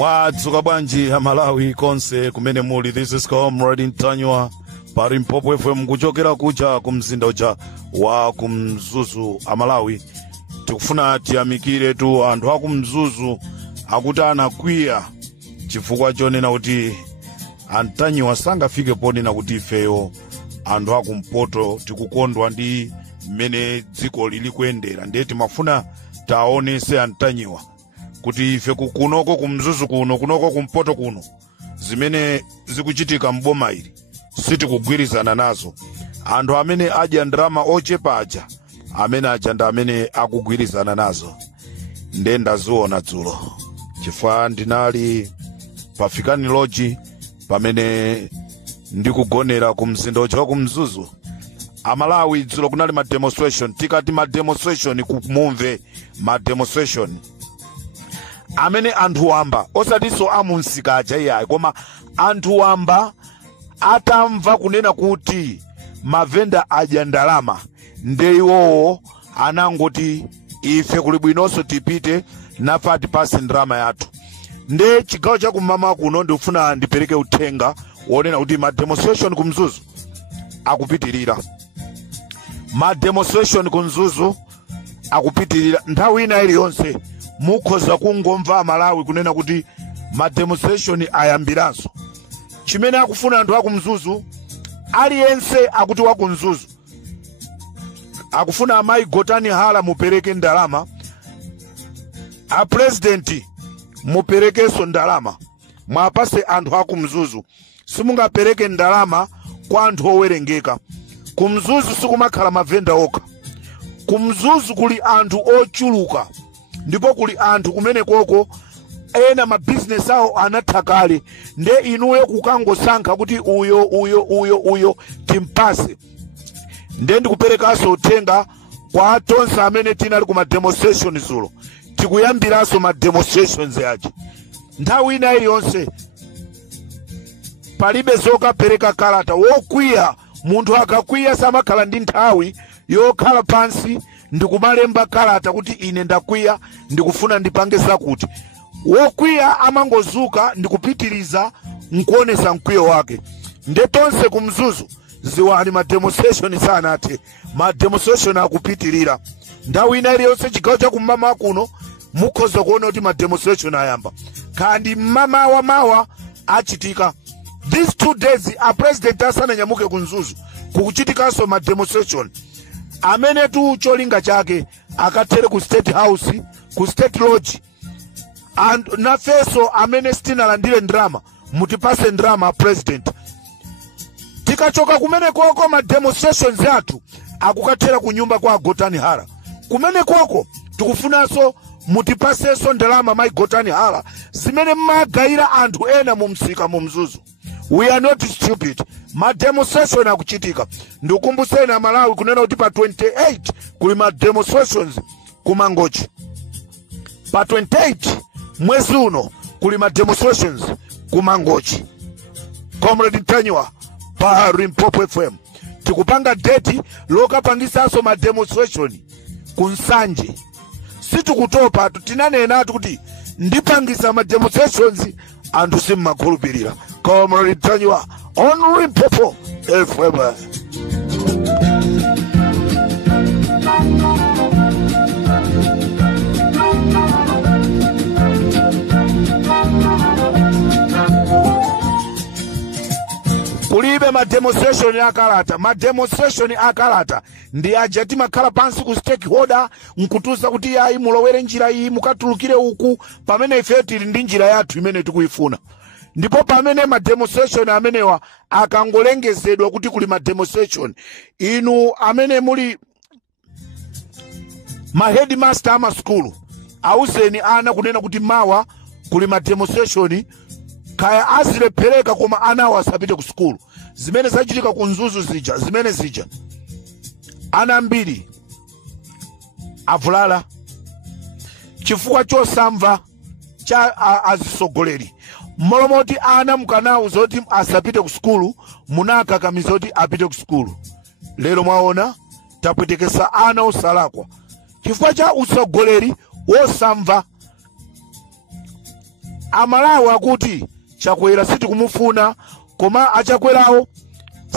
Mwadzuka bwanji ya Malawi konse kumene muli. This is Comrade Ntanywa pari Limpopo FM kuchokera kuja kumzinda uja wa kumzuzu Amalawi. Tikufuna tiyamikire tu anthu akumzuzu akuti anakwiya chifukwa chonena kuti Ntanywa sangafike ponena kuti ifeyo anthu akumpoto tikukondwa ndi mmene dziko lili kuyendera. Ndiye timafuna taonese Ntanywa kuti ife kunoko kumzuzu kunoko kumpoto kuno zimene zikuchitika mboma ili sitikugwirizana nazo. Anthu amene adya ndrama ochepa aja amene ajanda amene akugwirizana nazo. Ndenda ziona dzulo chifukwa ndinali pafikani lodge pamene ndikugonera kumzinda uja kumzuzu Amalawi. Dzulo kunali ma demonstration. Tikati ma demonstration kumumve ma demonstration amene anthu wamba osatiso amunsika aja iyayi koma anthu wamba atamva kunena kuti mavenda adya ndalama ndeiwowo anangoti ife kuli bwinonso tipite nafa tipase ndrama yathu. Nde chigawo cha kumama kuno ndikufuna ndipereke uthenga wonena kuti ma demonstration kumzuzu akupitirira. Ma demonstration kumzuzu akupitirira. Nthawi ina iliyonse mukhoza kungomva Amalawi kunena kuti ma demonstration ayambiranso. Chimene akufuna anthu akumzuzu aliyense akuti wakumzuzu akufuna amayi Gotani Hala mupereke ndalama, a president muperekeso ndalama, mwapase anthu akumzuzu. Simungapereke ndalama kwa anthu owerengeka. Kumzuzu sikumakhala mavenda okha. Kumzuzu kuli anthu ochuluka ndipo kuli anthu kumene koko ena ma business awo anathakale. Nde inuyo kukangosankha kuti uyo timpase. Nde ndikuperekaso uthenga kwa tonse amene tinali kuma demonstration zulo. Tikuyambiraso ma demonstrations yaje. Nthawi ina iliyonse palibe zokapereka kalata. Wokwiya munthu akakwiya samakhala ndi nthawi yokhala pansi ndikumalemba kalata kuti ine ndakwiya ndikufuna ndipange zakuti. Wokwiya amangozuka ndikupitiriza nkuonesa mkwiyo wake. Nde tonse kumzuzu ziwani ma demonstration sanate. Ma demonstration akupitirira. Nthawi ina iliyonse chigawo cha kumama kuno mukhoza kuona kuti ma demonstration ayamba. Kandi mama wa mawa achitika. These 2 days a president asananyamuke kumzuzu kukuchitikaso ma demonstration. Amene tu cholinga chake akatere ku State House, ku State Lodge. And nafeso amene sitinalandire ndrama mutipase ndrama president. Tikachoka kumene koko ma demonstrations yathu akukatera ku nyumba kwa Gotani Hala. Kumene koko tikufunaso mutipaseso ndalama mai Gotani Hala zimene magaira anthu ena mumsika mumzuzu. We are not stupid. Ma demonstration akuchitika. Ndikumbuseni Amalawi kunena kuti pa 28 kuli ma demonstrations kumangochi. Pa 28 mwezi uno kuli ma demonstrations kumangochi. Comrade Ntanywa pa Limpopo FM. Tikupanga date lokapangisaso ma demonstration kunsanje. Situkutopa tutinanena kuti ndipangisa ma demonstrations anthu simmakhulupirira. Comrade Ntanywa on Limpopo FM. Kulibe ma demonstration ya kalata. Ma demonstration ya kalata ndi ajati makhala pansi ku stakeholder nkutuza kuti yayi mulowere njira iyi mukatulukire uku pamene ife tili ndi njira yathu imene tikuyifuna. Ndipo pamene ma demonstration amenewa akangolengezedwa kuti kuli ma demonstration, inu amene muli ma headmaster ama school auseni ana kunena kuti mawa kuli ma demonstration kaya azilephereka koma anawo asapite ku school. Zimene zachitika kunzuzu zija, zimene zija ana mbiri avulala chifukwa chosamva cha azisogoleri. Molomoti ana mukanawo zoti asapite ku school munakakamiza zoti apite ku school. Lero mwaona tapwetekesa ana osalakwa chifukwa cha usogoleri wosamva. Amalawi akuti Chakwera siti kumufuna koma achakwerawo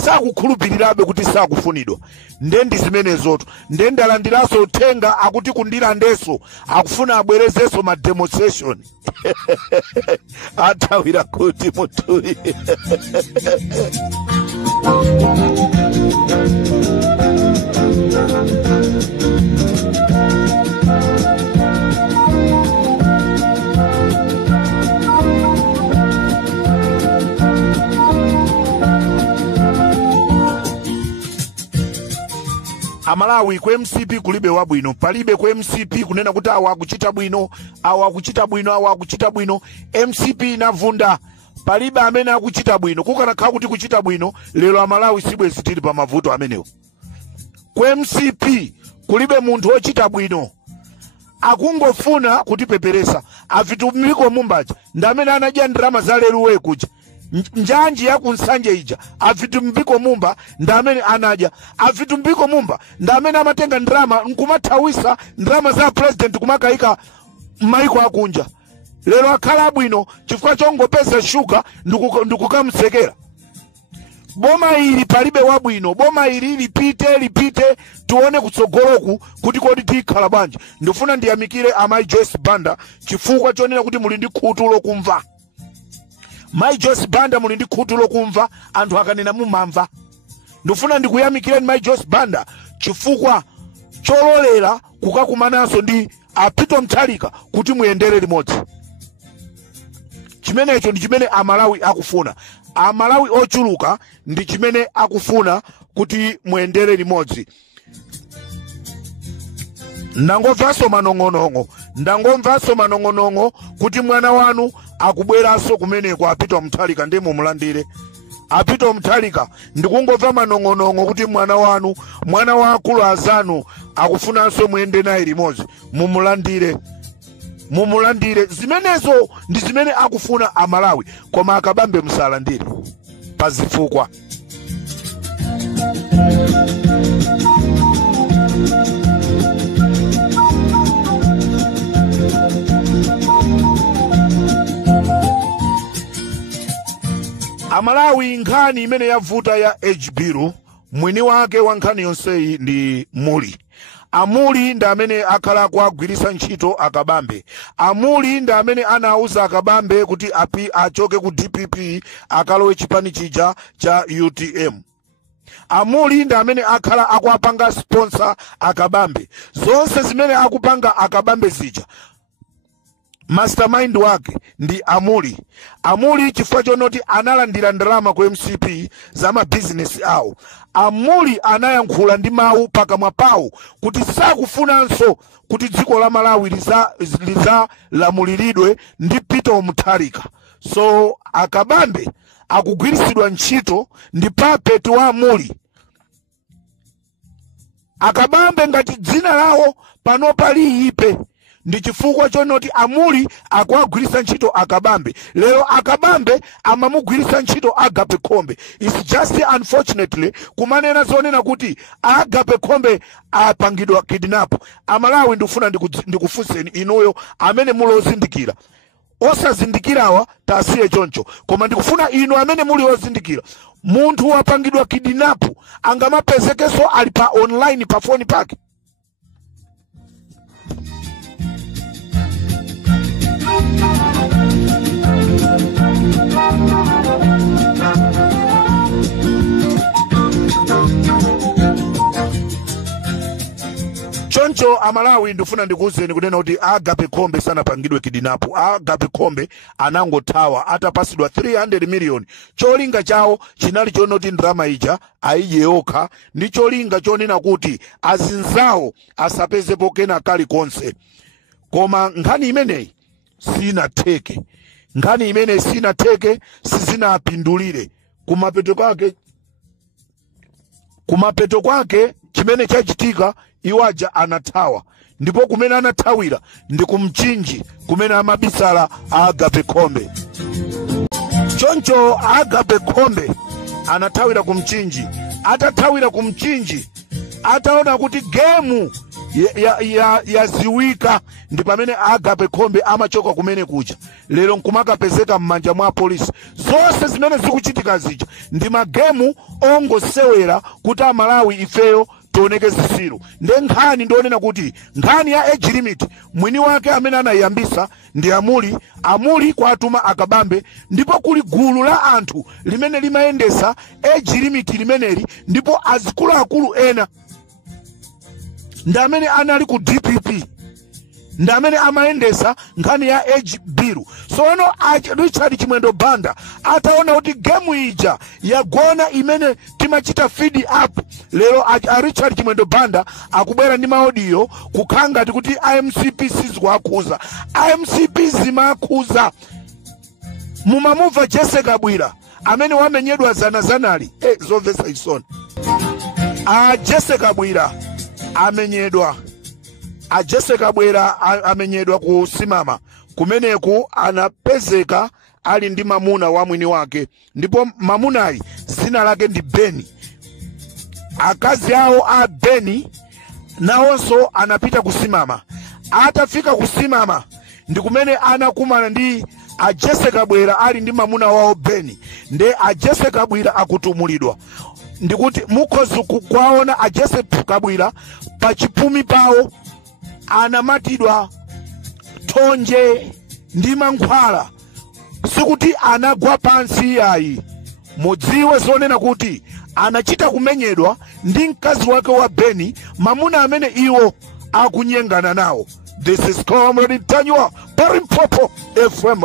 sakukhulupirirabe kuti sakufunidwa. Ndendi zimenezoto ndendalandiranso uthenga akuti kundilandenso akufuna abwerezenso ma demonstration. Athawira kuti mutuyi. Amalawi ku MCP kulibe wabwino, palibe ku MCP kunena kuti awa akuchita bwino, awa akuchita bwino, awa akuchita bwino. MCP inavunda, palibe amene akuchita bwino. Kukanakhala kuti kuchita bwino, lero Amalawi sibwezi tili pa mavuto amenewo. Ku MCP kulibe munthu ochita bwino, akungofuna kutipeperesa. Avitumiko mumbaja ndamene anadya ndrama za leruwe kuja njanji ya kunsanje ija. Avitumbiko mumba ndamene anadya. Avitumbiko mumba ndamene amatenga ndrama nkumathawisa ndrama za president kumakaika maiko akunja. Lero akhala bwino chifukwa chongopeza shuka ndikukamsekera. Boma ili palibe wabwino, boma ili lipite tuone kutsogoloku kuti kodi tikhala bwanji. Ndifuna ndiyamikire Amayi Joyce Banda chifukwa chonena kuti muli ndi khutu lokumva. Mayi Joyce Banda muli ndi khutu lokumva, anthu akanena mumamva. Ndifuna ndikuyamikire Mayi Joyce Banda chifukwa chololera kukakumananso ndi Peter Mutharika kuti muyendere limodzi. Chimenecho ndi chimene Amalawi akufuna. Amalawi ochuluka ndi chimene akufuna kuti muyendere limodzi. Ndangomvanso manong'onong'o kuti mwana wanu akubweranso kumeneko a Peter Mutharika ndi mumulandire. A Peter Mutharika ndikungomva manong'onong'o kuti mwana wanu, mwana wa akulu azanu akufunanso muyende naye limodzi. Mumulandire. Zimenezo ndi zimene akufuna Amalawi, koma akabambe musalandire pazifukwa. Amalawi nkhani imene yavuta ya H-Bill, mwini wake wa nkhani yonseyi ndi Muli. Amuli ndi amene akhala kuagwiritsa ntchito akabambe. Amuli ndi amene anauza akabambe kuti achoke ku DPP akalowe chipani chija cha UTM. Amuli ndi amene akhala akuapanga sponsor akabambe. Zonse zimene akupanga akabambe zija, mastermind wake ndi Amuli. Amuli chifukwa chonoti analandira ndalama ku MCP za mabusiness awo. Amuli anayankhula ndi mawu pakamwa pawo kuti sakufunanso kuti dziko la Malawi lizalamulidwe ndi Peter Mutharika. So akabambe akugwiritsidwa ntchito ndi puppet wa Amuli. Akabambe ngati dzina lawo pano pali ipe. Ndi chifukwa chonoti Amuli akuagwiritsa ntchito akabambe. Lero akabambe amamugwiritsa ntchito Agape Khombe. It's just unfortunately kumanena zonena kuti Agape Khombe apangidwa kidnap. Amalawi ndifuna ndikufunseni inuyo amene mulozindikira. Osazindikirawa tasiye choncho. Koma ndikufuna inu amene muli ozindikira. Munthu wapangidwa kidnap angamapezekeso ali pa online pa phone pake. Choncho Amalawi ndifuna ndikuwuzeni kunena kuti Agape Khombe sanapangidwe kidnapu. Agape Khombe anangothawa atapasidwa 300 million. Cholinga chawo chinali chonoti ndrama ija aije yokha, ndi cholinga chonena kuti azinzawo asapezepo kena kali konse. Koma nkhani imeneyi sinatheke. Nkhani imeneyi sinatheke, sizinapindulire. Kumapeto kwake chimene chachitika iwaja anathawa. Ndipo kumene anathawira ndi kumchinji kumene amabisala Agape Khombe. Choncho Agape Khombe anathawira kumchinji. Atathawira kumchinji, ataona kuti gemu yaziwika ndi pamene Agape Khombe amachoka kumene kuja lero nkumakapezeka m'manja mwa polisi. Zonse zimene zikuchitika zija ndi magemu ongosewera kuti Amalawi ifeyo tioneke zisiru. Nde nkhani ndionena kuti nkhani ya age limit mwini wake amene anayambisa ndi amuli kwa atuma akabambe, ndipo kuli gulu la anthu limene limayendesa age limit limeneli, ndipo azikuluakulu ena ndamene anali ku DPP ndamene amayendesa nkhani ya age bill. So ono Richard Chimwendo Banda ataona kuti game ija yagona imene timachita feed up lero Richard Chimwendo Banda akubwera ndi maaudio kukhanga kuti IMCP sizikuakhuza. IMCP zimakhuza. Mumamuva Jesse Kabwira amene wamenyedwa zanali zomvetsa isoni. Jesse Kabwira amenyedwa. Jesse Kabwira amenyedwa kusimama kumeneku anapezeka ali ndi mamuna wa mwini wake, ndipo mamunayi zina lake ndi Beni. Akazi awo a Beni nawonso anapita kusimama. Atafika kusimama ndi kumene anakumana ndi Jesse Kabwira ali ndi mamuna wao Beni. Nde Jesse Kabwira akutumulidwa. Ndikuti mukhozi kwaona Jesse Kabwira pa chipumi pawo anamatidwa thonje ndi mankhwala, sikuti anagwa pansi yayi. Mudziwe zonena kuti anachita kumenyedwa ndi mkazi wake wa Beni, mamuna amene iwo akunyengana nawo. This is Comrade Tanywa, Parimpopo FM.